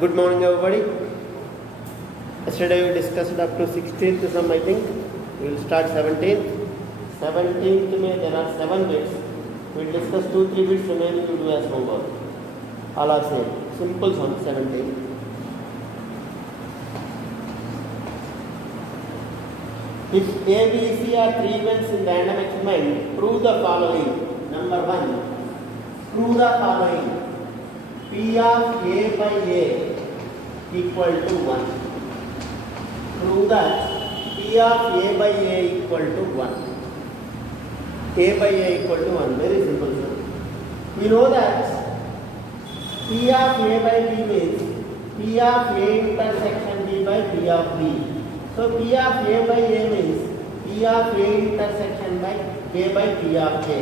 Good morning, everybody. Yesterday we discussed up to 16th sum, I think. We will start 17th. 17th में there are 7 bits. We will discuss 2-3 bits remaining to do as homework. All are same. Simple sum, 17. If A, B, C are 3 events in random experiment, prove the following. Number 1. Prove the following. P of A by A equal to 1. Prove that P of A by A equal to 1. A by A equal to 1. Very simple, sir. We know that P of A by B means P of A intersection B by P of B. So P of A by A means P of A intersection by A by P of A.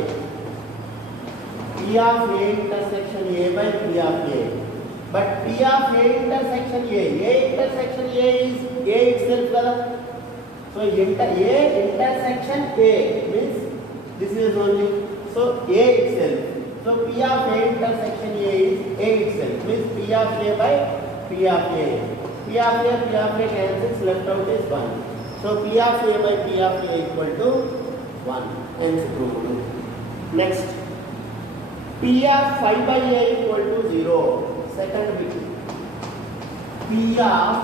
P of A intersection A by P of A. But P of A intersection A intersection A is A itself, brother. So A intersection A means this is only, so A itself. So P of A intersection A is A itself, means P of A by P of A. P of A cancels, left out is 1. So P of A by P of A equal to 1. Hence proved. Next. P of phi by A equal to 0. Second bit. P of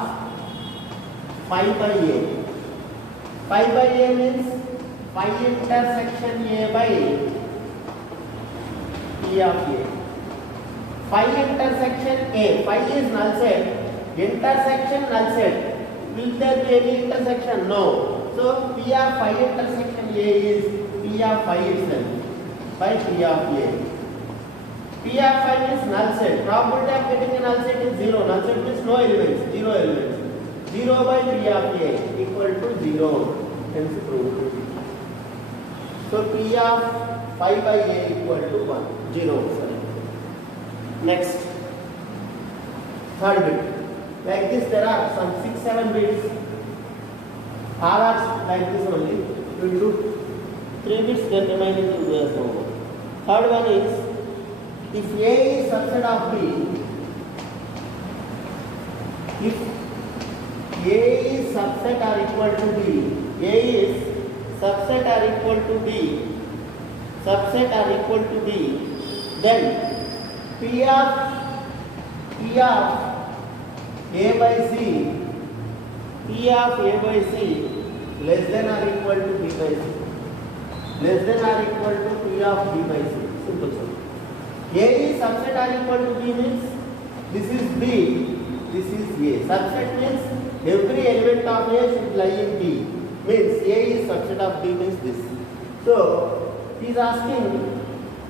phi by A. Phi by A means phi intersection A by P of A. Phi intersection A. Phi is null set. Intersection null set. Will there be any intersection? No. So P of phi intersection A is P of phi itself by P of A. P of phi is null set. Probability of getting a null set is 0. Null set means no elements, 0 elements. 0 by P of A equal to 0. Hence proved. So P of phi by A equal to 1. 0. Sorry. Next. Third bit. Like this there are some 6-7 bits. All are like this only. We will do 3 bits, then remaining to do as homework. Third one is, if A is subset of B, if A is subset or equal to B, A is subset or equal to B, subset or equal to B, then P of A by C, P of A by C less than or equal to B by C, less than or equal to P of B by C. Simple, simple. A is subset or equal to B means this is B, this is A. Subset means every element of A should lie in B. Means A is subset of B means this. So he is asking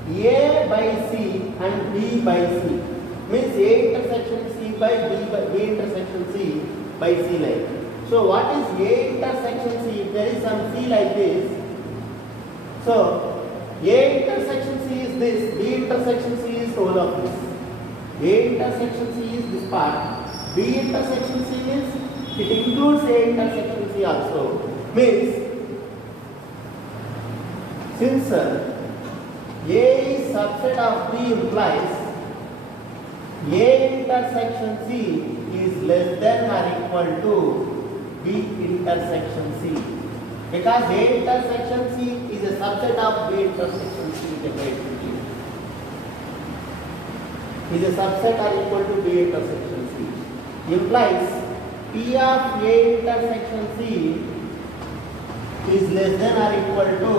A by C and B by C. Means A intersection C by B intersection C by C line. So what is A intersection C? If there is some C like this, so A intersection C is this, B intersection C is whole of this. A intersection C is this part. B intersection C means it includes A intersection C also. Means since A is subset of B implies A intersection C is less than or equal to B intersection C. Because A intersection C is a subset of B intersection C is a subset or equal to B intersection C. Implies P of A intersection C is less than or equal to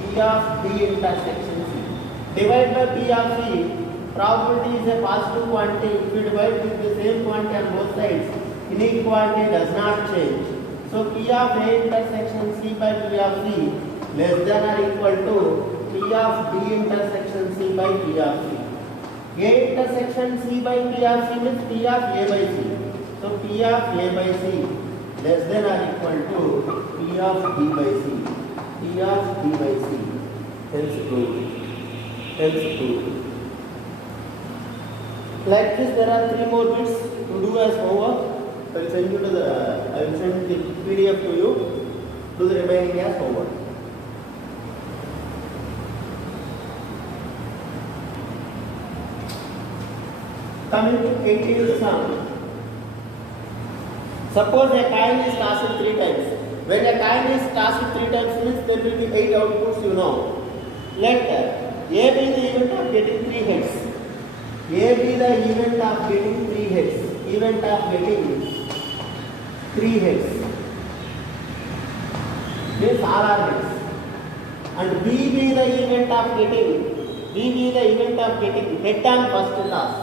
P of B intersection C. Divide by P of C, probability is a positive quantity. If you divide with the same quantity on both sides, inequality does not change. So P of A intersection C by P of C less than or equal to P of B intersection C by P of C. A intersection C by P of C means P of A by C. So P of A by C less than or equal to P of B by C. P of B by C. Hence proved. Hence proved. Like this, there are 3 more bits to do as homework. I will send the PDF to you. Do the remaining as homework. Coming to 18th sum. Suppose a coin is tossed 3 times. When a coin is tossed 3 times means there will be 8 outputs, you know. Let A be the event of getting 3 heads. A be the event of getting 3 heads. Event of getting 3 heads. Means all are heads. And B be the event of getting head on first toss.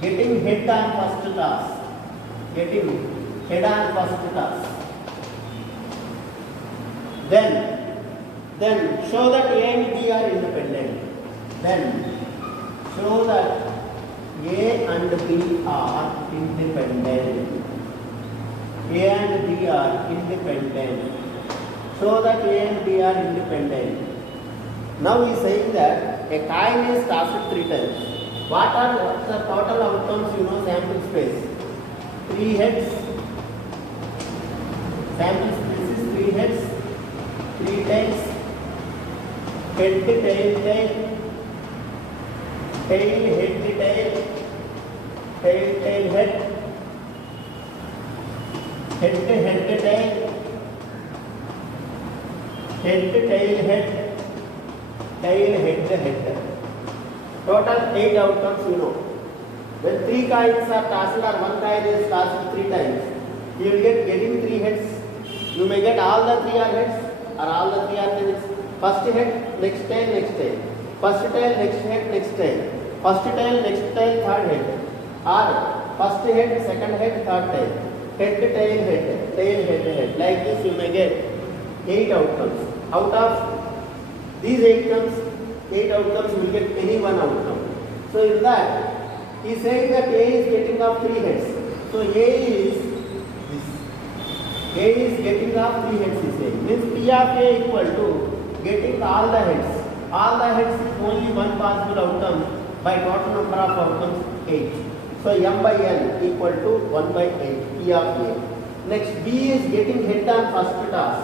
Getting head on first toss. Getting head on first toss. Then show that A and B are independent. Then show that A and B are independent. A and B are independent. Show that A and B are independent. Now he is saying that a coin is tossed 3 times. What are the total outcomes, you know, sample space? 3 heads. Sample space is 3 heads. 3 tails. Head, tail, tail. Tail, head, tail. Tail, tail, head. Head, tail. Head, tail, head. Tail, head. Total 8 outcomes, you know. When 3 coins are tossed or 1 coin is tossed 3 times, you will get getting 3 heads. You may get all the 3 are heads or all the 3 are tails. First head, next tail, next tail. First tail, next head, next tail. First tail, next tail, third head. Or first head, second head, third tail. Head, tail, head. Tail, head. Like this you may get 8 outcomes. Out of these 8 outcomes you will get any one outcome. So in that, he is saying that A is getting of 3 heads. So A is getting of 3 heads, he is saying. Means P of A equal to getting all the heads. All the heads is only one possible outcome by total number of outcomes 8. So M by N equal to 1 by 8, P of A. Next, B is getting head on first toss.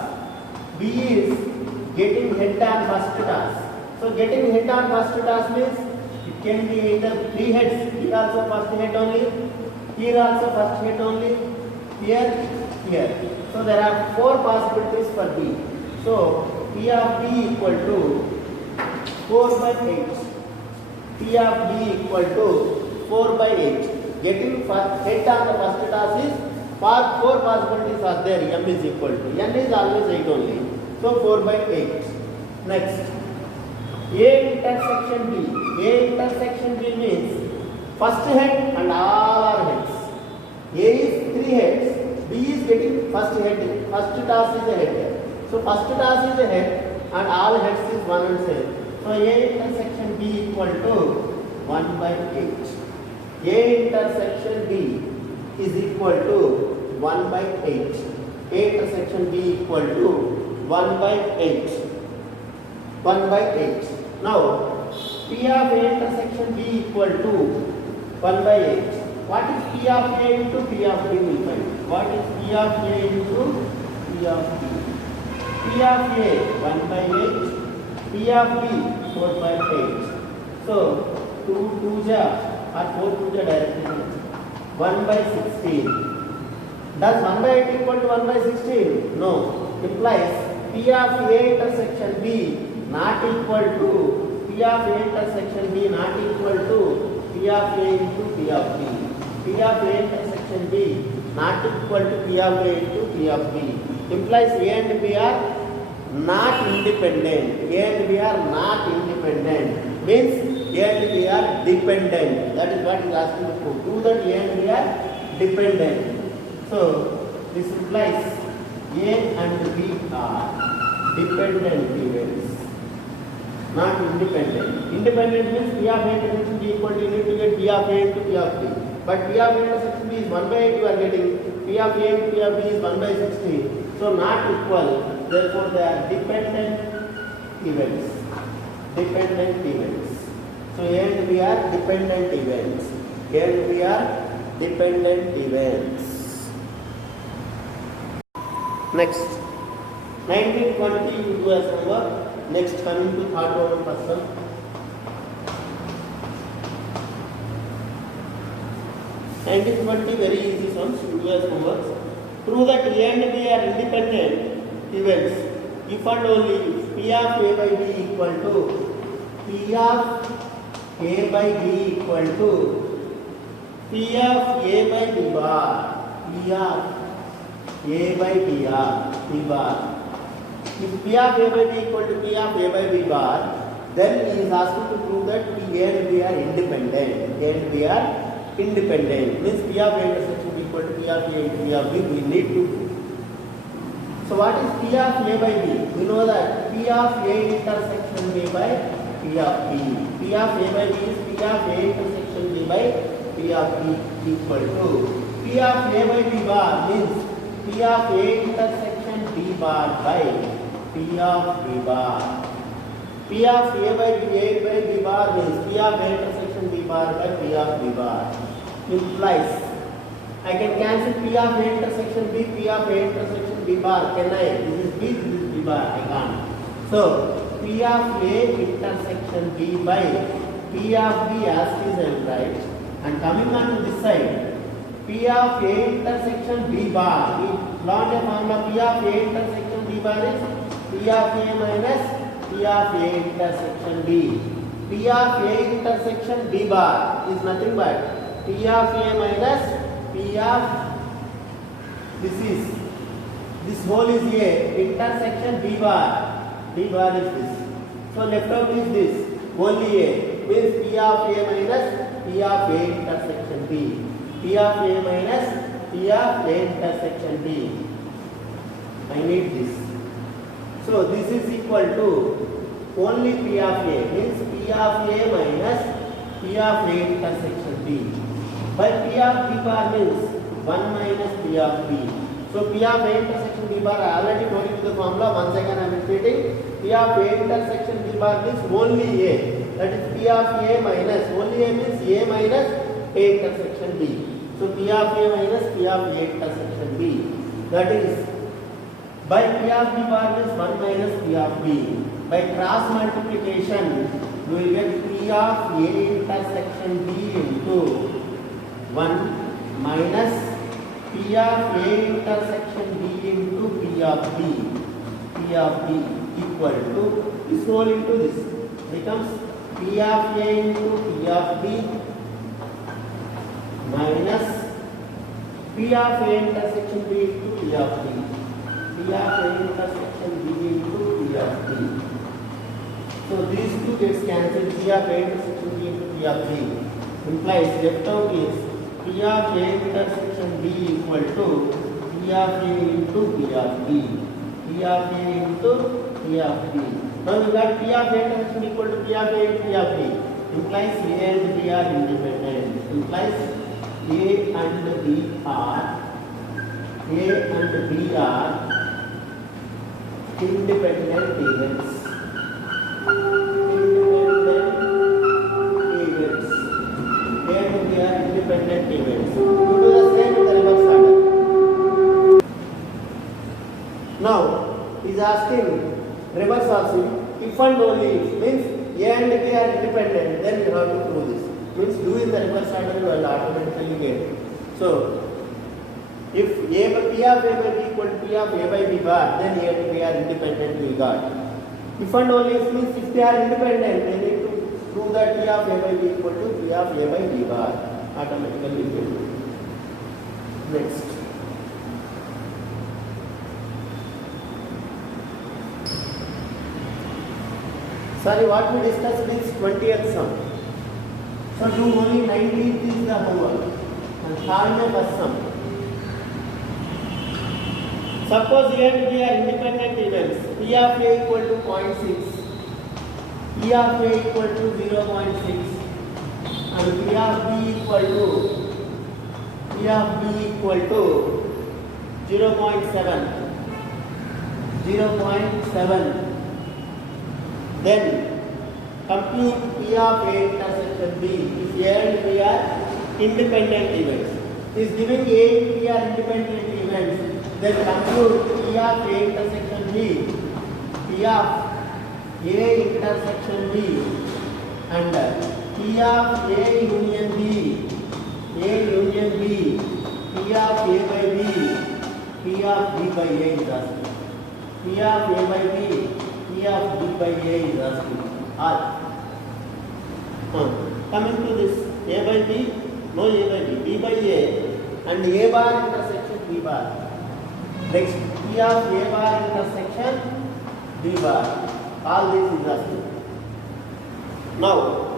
B is getting head on first toss. So getting head on first toss means it can be either 3 heads. Here also first head only. Here also first head only. Here. So there are 4 possibilities for B. So P of B equal to 4 by 8. P of B equal to 4 by 8. Getting head on the first toss is 4 possibilities are there. M is equal to. N is always 8 only. So 4 by 8. Next. A intersection B. A intersection B means first head and all are heads. A is 3 heads. B is getting first head. First toss is a head. So first toss is a head and all heads is 1 and 7. So A intersection B equal to 1 by 8. A intersection B is equal to 1 by 8. A intersection B equal to 1 by 8. 1 by 8. Now, P of A intersection B equal to 1 by 8. What is P of A into P of B will find? What is P of A into P of B? P of A 1 by 8. P of B 4 by 8. So, 2 2ja or 4 2ja directly. 1 by 16. Does 1 by 8 equal to 1 by 16? No. Implies P of A intersection B not equal to P of A intersection B not equal to P of A into P of B. P of A intersection B not equal to P of A into P of B. Implies A and B are not independent. A and B are not independent. Means A and B are dependent. That is what he is asking to prove. Prove that A and B are dependent. So this implies A and B are dependent events, not independent. Independent means P of A intersection B equal to, you need to get P of A into P of B. But P of A intersection B is 1 by 8 you are getting. P of A into P of B is 1 by 16. So not equal. Therefore they are dependent events. Dependent events. So A and B are dependent events. A and B are dependent events. Next. 1920 you do as homework. Next, coming to third Roman person. And it will be very easy sums, you do as homework. Prove that A and B are independent events if and only if P of A by B equal to P of A by B equal to P of A by B bar. P of A by B bar. If P of A by B equal to P of A by B bar, then he is asking to prove that P and B are independent. A and B are independent. Means P of A intersection equal to P of A into P of B. We need to prove. So what is P of A by B? We know that P of A intersection B by P of B. P of A by B is P of A intersection B by P of B equal to P of A by B bar means P of A intersection B bar by P of B bar. P of A by B bar means P of A intersection B bar by P of B bar implies I can cancel P of A intersection B, P of A intersection B bar. Can I? This is B, this is B bar. I can't. So P of A intersection B by P of B as is I will write. And coming on to this side, P of A intersection B bar. We learned a formula P of A intersection B bar is P of A minus P of A intersection B. P of A intersection B bar is nothing but P of A minus P of this whole is A intersection B bar. B bar is this. So left out is this only A means P of A minus P of A intersection B. P of A minus P of A intersection B. I need this. So this is equal to only P of A means P of A minus P of A intersection B. By P of B bar means 1 minus P of B. So P of A intersection B bar I already told you the formula. Once again I am repeating. P of A intersection B bar means only A. That is P of A minus only A means A minus A intersection B. So P of A minus P of A intersection B. That is by P of B bar means 1 minus P of B. By cross multiplication, we will get P of A intersection B into 1 minus P of A intersection B into P of B. P of B equal to this whole into this becomes P of A into P of B minus P of A intersection B into P of B. P of A intersection B into P of B. So these two gets cancelled. P of A intersection B into P of B implies left out is P of A intersection B equal to P of A into P of B. P of A into P of B. Now we got P of A intersection equal to P of A into P of B. Implies A and B are independent. Implies A and B are independent events. Independent events. You do the same in the reverse order. Now, he is asking reverse also. If and only if means A and B are independent, then you have to prove this. Means do in the reverse order, you will automatically get. So, if A by P of A by B equal to P of A by B bar, then A and B are independent, we got. If and only if means if they are independent, they need to prove that P of A by B equal to P of A by B bar. Automatically get it. Next. Sorry, what we discussed is 20th sum. So do only 19th is the homework. And third first sum. Suppose A and B are independent events. P of A equal to 0.6. P of A equal to 0.6. And P of B equal to 0.7. Then compute P of A intersection B if A and B are independent events. Is giving A and B are independent events. Then compute P of A intersection B. P of A intersection B and P of A union B. A union union B, P of A by B, P of B by A is asking. P of A by B, P of B by A is asking. Coming to this, A by B, no A by B, B by A, and A bar intersection B bar. Next, P of A bar intersection B bar. All this is asking. Now,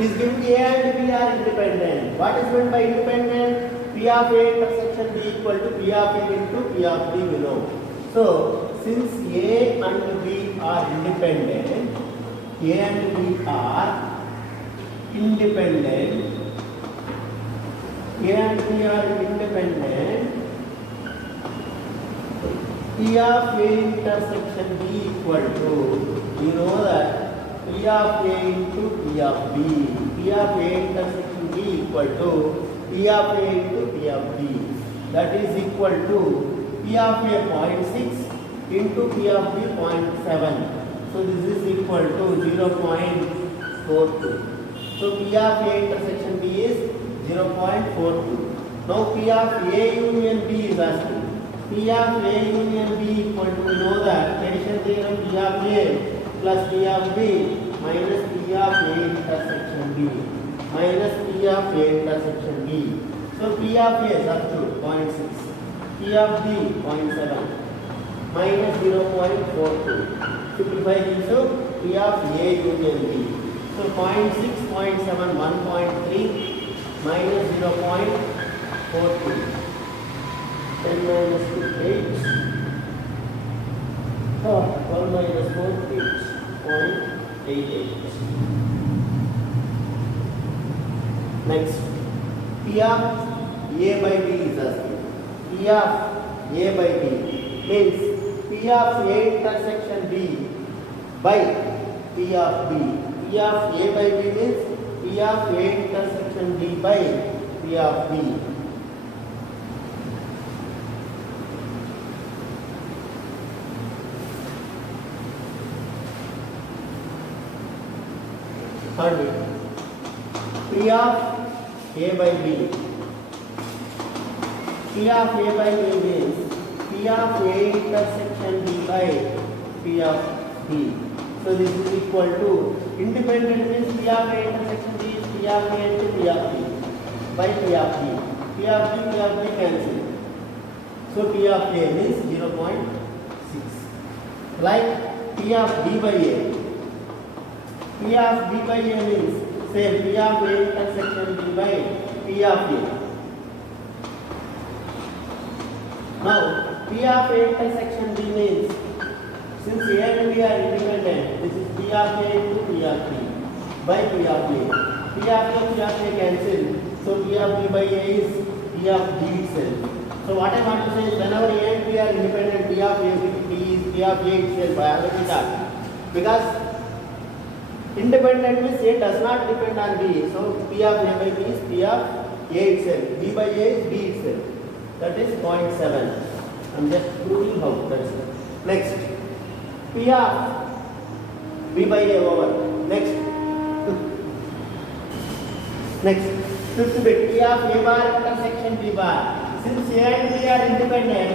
is given A and B are independent. What is meant by independent? P of A intersection B equal to P of A into P of B we know. So, since A and B are independent, A and B are independent, A and B are independent, P of A intersection B equal to, you know that P of A into P of B. P of A intersection B equal to P of A into P of B. That is equal to P of A 0.6 into P of B 0.7. So this is equal to 0.42. So P of A intersection B is 0.42. Now P of A union B is asking. P of A union B equal to, we know that addition theorem, P of A plus P of B minus P of A intersection B minus P of A intersection B. So P of A substitute 0.6, P of B 0.7 minus 0.42. Simplify gives you P of A union B. So 0.6, 0.7, 1.3 minus 0.42. 10 minus 2, 8. 12 minus 4, 8.88. Next, P of A by B is asking. P of A by B means P of A intersection B by P of B. P of A by B means P of A intersection B by P of B. Third, P of A by B. P of A by B means P of A intersection B by P of B. So this is equal to, independent means P of A intersection B is P of A into P of B by P of B. P of B cancel. So P of A means 0.6. Like P of B by A. P of B by A means, say P of A intersection B by P of A. Now, P of A intersection B means, since A and B are independent, this is P of A into P of B by P of A. P of A cancel. So P of B by A is P of B itself. So what I want to say is, whenever A and B are independent, P of A is P of A itself. I already talked. Because independent means A does not depend on B. So P of A by B is P of A itself. B by A is B itself. That is 0.7. I am just proving how. That's it. Next, P of B by A over. Next, fifth bit, P of A bar intersection B bar. Since A and B are independent,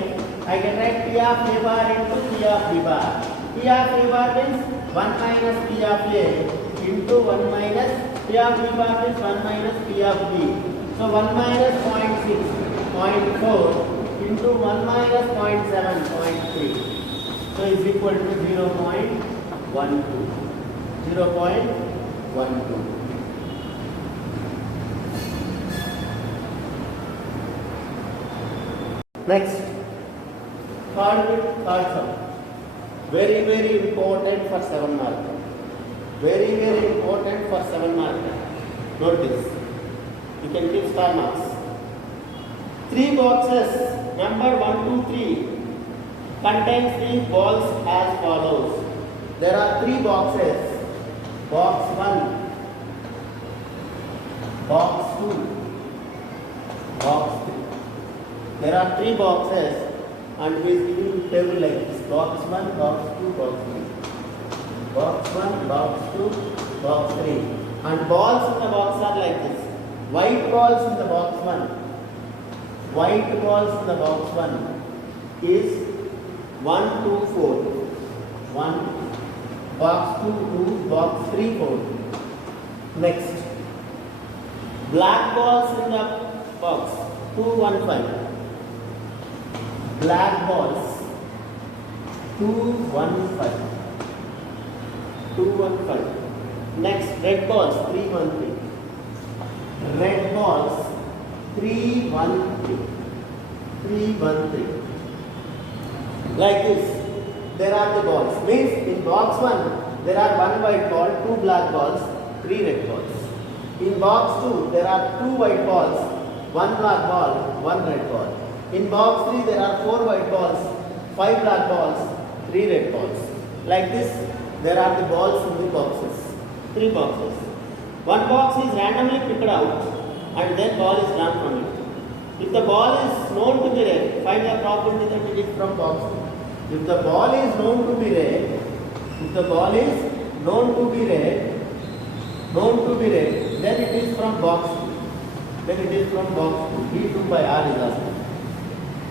I can write P of A bar into P of B bar. P of A bar means 1 minus P of A into 1 minus P of B bar means 1 minus P of B. So 1 minus 0.6, 0.4 into 1 minus 0.7, 0.3. So is equal to 0.12. 0.12. Next, third sum. Very important for 7 mark. Very important for 7 mark. Note this. You can give star marks. 3 boxes, number 1, 2, 3, contains 3 balls as follows. There are 3 boxes. Box 1, box 2, box 3. There are 3 boxes and we is giving table like this. Box 1, box 2, box 3. Box 1, box 2, box 3. And balls in the box are like this. White balls in the box 1. White balls in the box 1 is 1, 2, 4. 1, box 2, 2, box 3, 4. Next. Black balls in the box 2, 1, 5. Black balls 2, 1, 5. 2, 1, 5. Next, red balls 3, 1, 3. Red balls 3, 1, 3. 3, 1, 3. Like this, there are the balls. Means in box 1, there are 1 white ball, 2 black balls, 3 red balls. In box 2, there are 2 white balls, 1 black ball, 1 red ball. In box 3, there are 4 white balls, 5 black balls, 3 red balls. Like this, there are the balls in the boxes. 3 boxes. One box is randomly picked out and then ball is drawn from it. If the ball is known to be red, find the probability that it is from box 2. If the ball is known to be red, then it is from box 2. B2 by R is asked.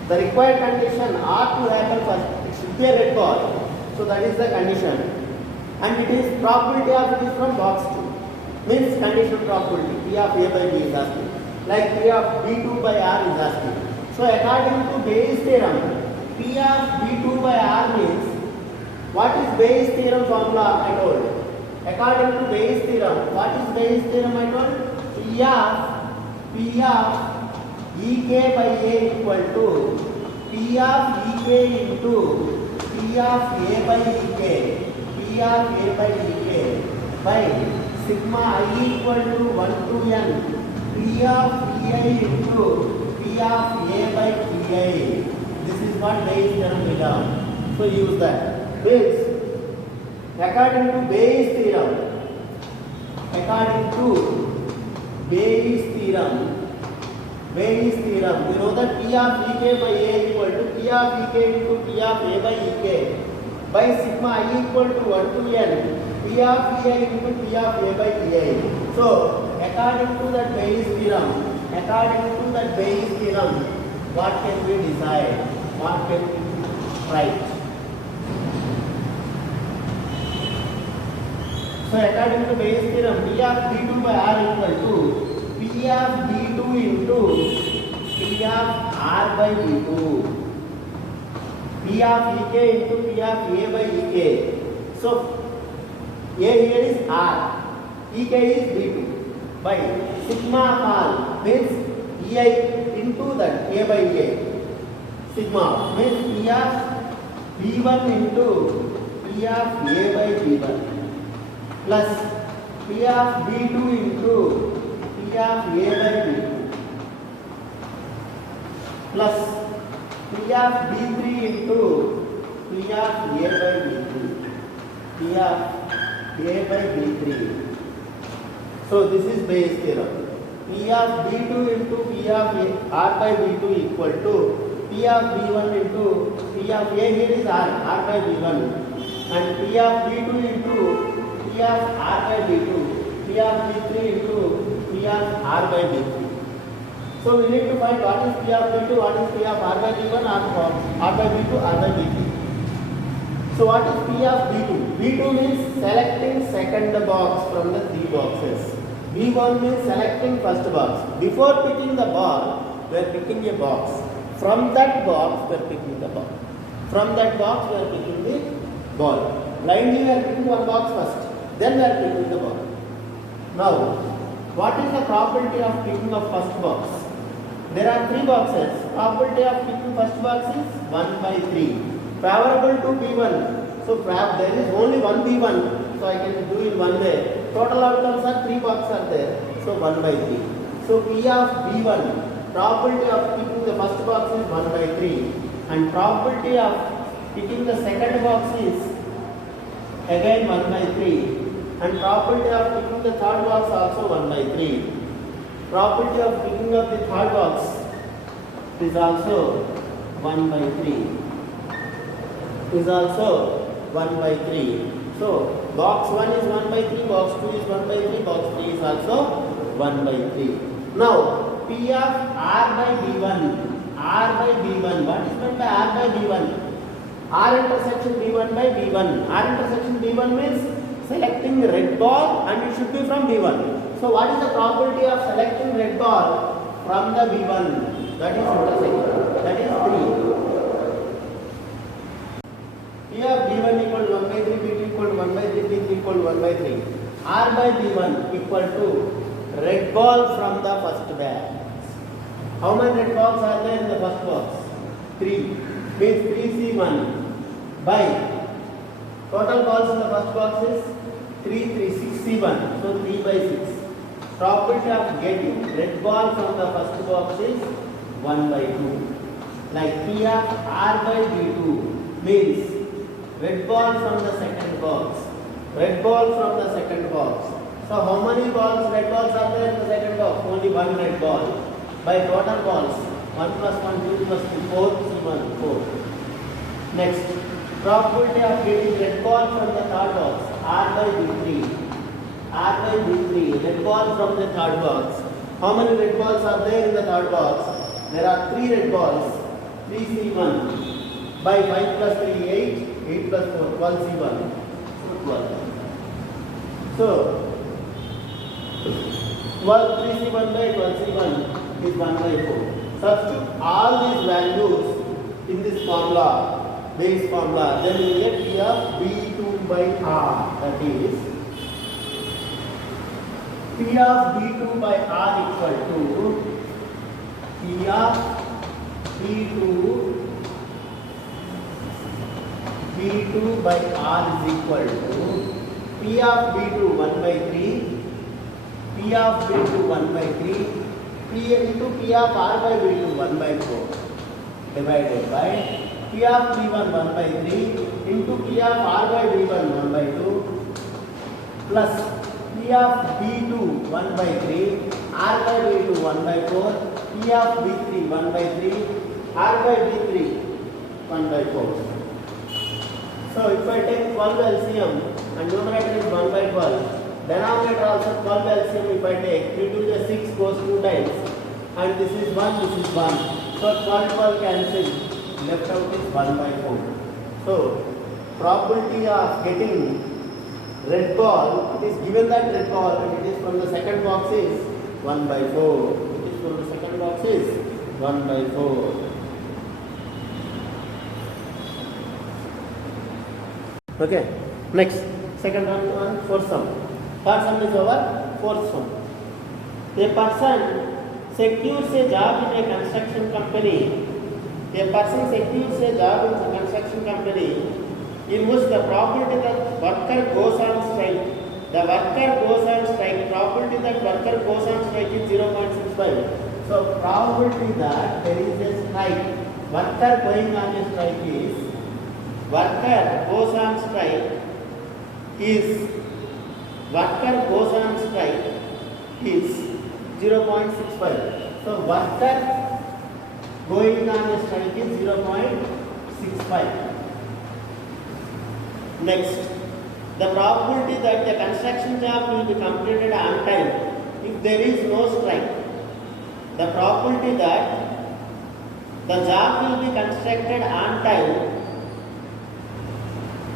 The required condition R to happen first. It should be a red ball. So that is the condition. And it is probability of it is from box 2. Means conditional probability. P of A by B is asking. Like P of B2 by R is asking. So according to Bayes' theorem, P of B2 by R means, what is Bayes' theorem formula I told? According to Bayes' theorem, what is Bayes' theorem I told? P of Ek by A equal to P of Ek into P of A by Ek. P of A by Ek by sigma I equal to 1 to n P of Pi into P of A by Pi. This is what Bayes' theorem will have. So use that. Means according to Bayes' theorem, we know that P of Ek by A equal to P of Ek into P of A by Ek by sigma I equal to 1 to n P of Pi into P of A by Pi. So according to that Bayes' theorem, what can we decide? What can we write? So according to Bayes' theorem, P of B2 by R equal to P of B2 into P of R by B2. P of Ek into P of A by Ek. So A here is R, Ek is B2 by sigma of R means Ei into that A by A. Sigma means P of B1 into P of A by B1 plus P of B2 into P of A by B2 plus P of B3 into P of A by B3. P of A by B3. So this is Bayes' theorem. P of B2 into P of R by B2 equal to P of B1 into P of A here is R by B1 and P of B2 into P of R by B2, P of B3 into P of R by B3. So we need to find what is P of B2, what is P of R by B1, R by B2, R by B3. So what is P of B2? B2 means selecting second box from the 3 boxes. B1 means selecting first box. Before picking the ball, we are picking a box. From that box, we are picking the ball. From that box, we are picking the ball. Blindly, we are picking one box first. Then we are picking the ball. Now, what is the probability of picking of first box? There are 3 boxes. Probability of picking first box is 1 by 3. Favorable to B1. So there is only one B1. So I can do in one way. Total outcomes are 3 boxes are there. So 1 by 3. So P of B1. Probability of picking the first box is 1 by 3. And probability of picking the second box is again 1 by 3. And probability of picking the third box also 1 by 3. Probability of picking up the third box is also 1 by 3. Is also 1 by 3. So box 1 is 1 by 3, box 2 is 1 by 3, box 3 is also 1 by 3. Now P of R by B1. R by B1. What is meant by R by B1? R intersection B1 by B1. R intersection B1 means selecting red ball and it should be from B1. So what is the probability of selecting red ball from the B1? That is intersection. That is 3. Here B1 equal to 1 by 3, B2 equal to 1 by 3, B3 equal to 1 by 3. R by B1 equal to red ball from the first bag. How many red balls are there in the first box? 3. Means 3C1 by total balls in the first box is 6C1. So 3 by 6. Probability of getting red ball from the first box is 1 by 2. Like P of R by B2 means red ball from the second box. Red ball from the second box. So how many balls, red balls are there in the second box? Only one red ball. By total balls, 1 plus 1, 2 plus 2, 4, C1, 4. Next, probability of getting red ball from the third box, R by B3. R by B3, red ball from the third box. How many red balls are there in the third box? There are 3 red balls, 3C1. By 5 plus 3, 8, 8 plus 4, 12C1. So 12. So, 3C1 by 12C1 is 1 by 4. Substitute all these values in this formula, base formula, then we get P of B2 by R. That is P of B2 by R equal to P of B2 by R is equal to P of B2 1 by 3, P of B2 1 by 3, P into P of R by B2 1 by 4 divided by P of B1 1 by 3 into P of R by B1 1 by 2 plus P of B2 1 by 3, R by B2 1 by 4, P of B3 1 by 3, R by B3 1 by 4. So if I take 12 LCM and numerator is 1 by 12, denominator also 12 LCM if I take, 3 to the 6 goes 2 times and this is 1, this is 1. So 12 cancel, left out is 1 by 4. So probability of getting red ball, it is given that red ball and it is from the second box is 1 by 4. It is from the second box is 1 by 4. Okay, next, second one, fourth sum. Third sum is over, fourth sum. A person secures a job in a construction company. A person secures a job in a construction company in which the probability that worker goes on strike, probability that worker goes on strike is 0.65. So probability that there is a strike, worker going on a strike is, worker goes on strike is 0.65. So worker going on a strike is 0.65. Next, the probability that the construction job will be completed on time if there is no strike. The probability that the job will be constructed on time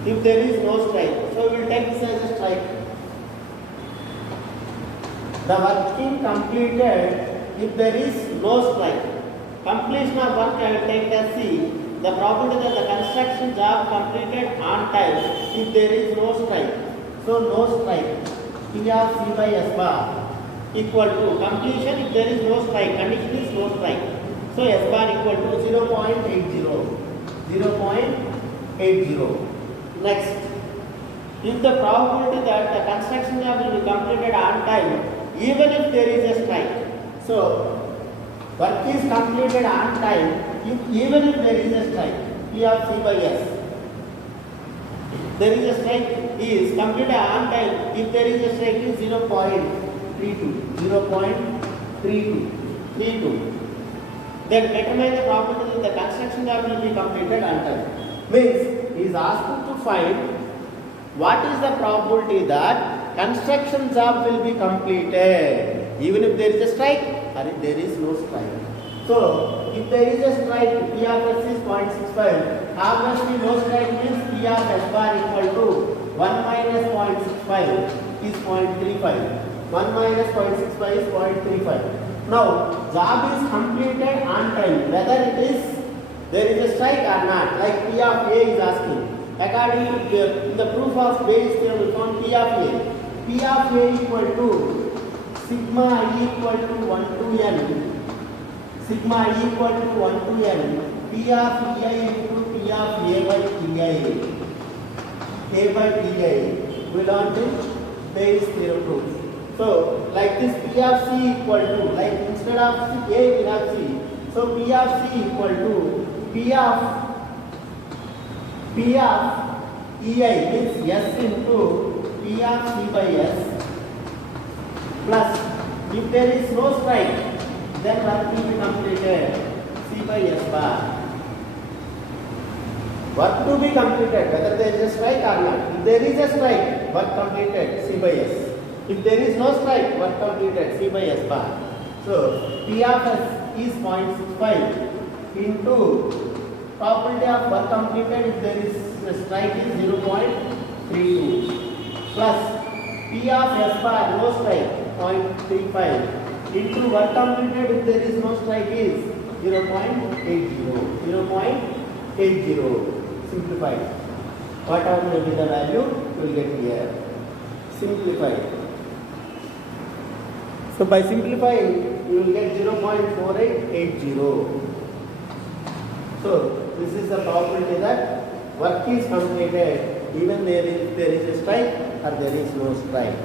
if there is no strike. So we will take this as a strike. The working completed if there is no strike. Completion of work I will take as C. The probability that the construction job completed on time if there is no strike. So no strike. P of C by S bar equal to completion if there is no strike. Condition is no strike. So S bar equal to 0.80. 0.80. Next, if the probability that the construction job will be completed on time even if there is a strike. So work is completed on time even if there is a strike. P of C by S. There is a strike is completed on time if there is a strike is 0.32. 0.32. Then determine the probability that the construction job will be completed on time. Means he is asked to find What is the probability that construction job will be completed even if there is a strike or if there is no strike? So, if there is a strike, P of S is 0.65. Obviously, no strike means P of S bar equal to 1 minus 0.65 is 0.35. 1 minus 0.65 is 0.35. Now, job is completed on time, whether it is there is a strike or not, like P of A is asking. According to the proof of Bayes theorem, we found P of A. P of A equal to sigma I equal to 1 to N. Sigma I equal to 1 to N. P of EI into P of A by EI. A by EI will learn this Bayes theorem proof. So, like this P of C equal to, like instead of A we have C. So, P of C equal to P of EI means S into P of C by S plus, if there is no strike, then work will be completed C by S bar. Work to be completed, whether there is a strike or not. If there is a strike, work completed C by S. If there is no strike, work completed C by S bar. So, P of S is 0.65 into probability of work completed if there is a strike is 0.32 plus P of S bar no strike 0.35 into work completed if there is no strike is 0.80. 0.80 simplified. Whatever may be the value, you will get here. Simplified. So by simplifying, you will get 0.4880. So this is the probability that work is completed even if there is a strike or there is no strike.